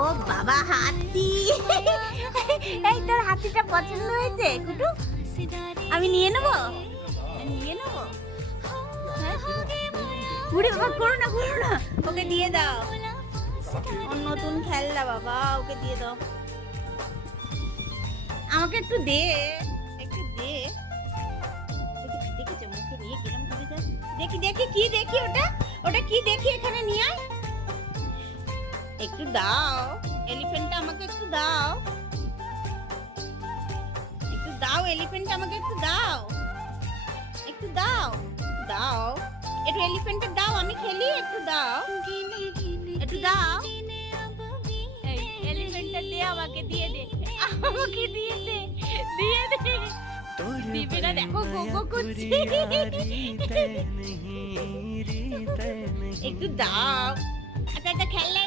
ও বাবা হাতি। এই তোর হাতিটা পছন্দ হয়েছে কুটু? আমি নিয়ে নেবো, নিয়ে নেবো। হ্যাঁ? উড়ে বাবা, করো না করো না, ওকে দিয়ে দাও। ওর নতুন খেলনা বাবা, ওকে দিয়ে দাও। আমাকে একটু দে, একটু দে। দেখেছো মুখে নিয়ে কিরম করে যায়? দেখি দেখি কি দেখি, ওটা ওটা কি দেখি, এখানে নিয়ে আয়। একটু দাও এলিফ্যান্টটা আমাকে, একটু দাও, একটু দাও এলিফ্যান্টটা আমাকে, একটু দাও, একটু দাও, দাও একটু এলিফ্যান্টটা দাও, আমি খেলি, একটু দাও, একটু দাও। এই এলিফ্যান্টটা দে আমাকে, দিয়ে দে আমাকে, দিয়ে দে, দিয়ে দে। দিবে না, দেখো গোগো করছে। একটু দাও। আচ্ছা আচ্ছা খেলনা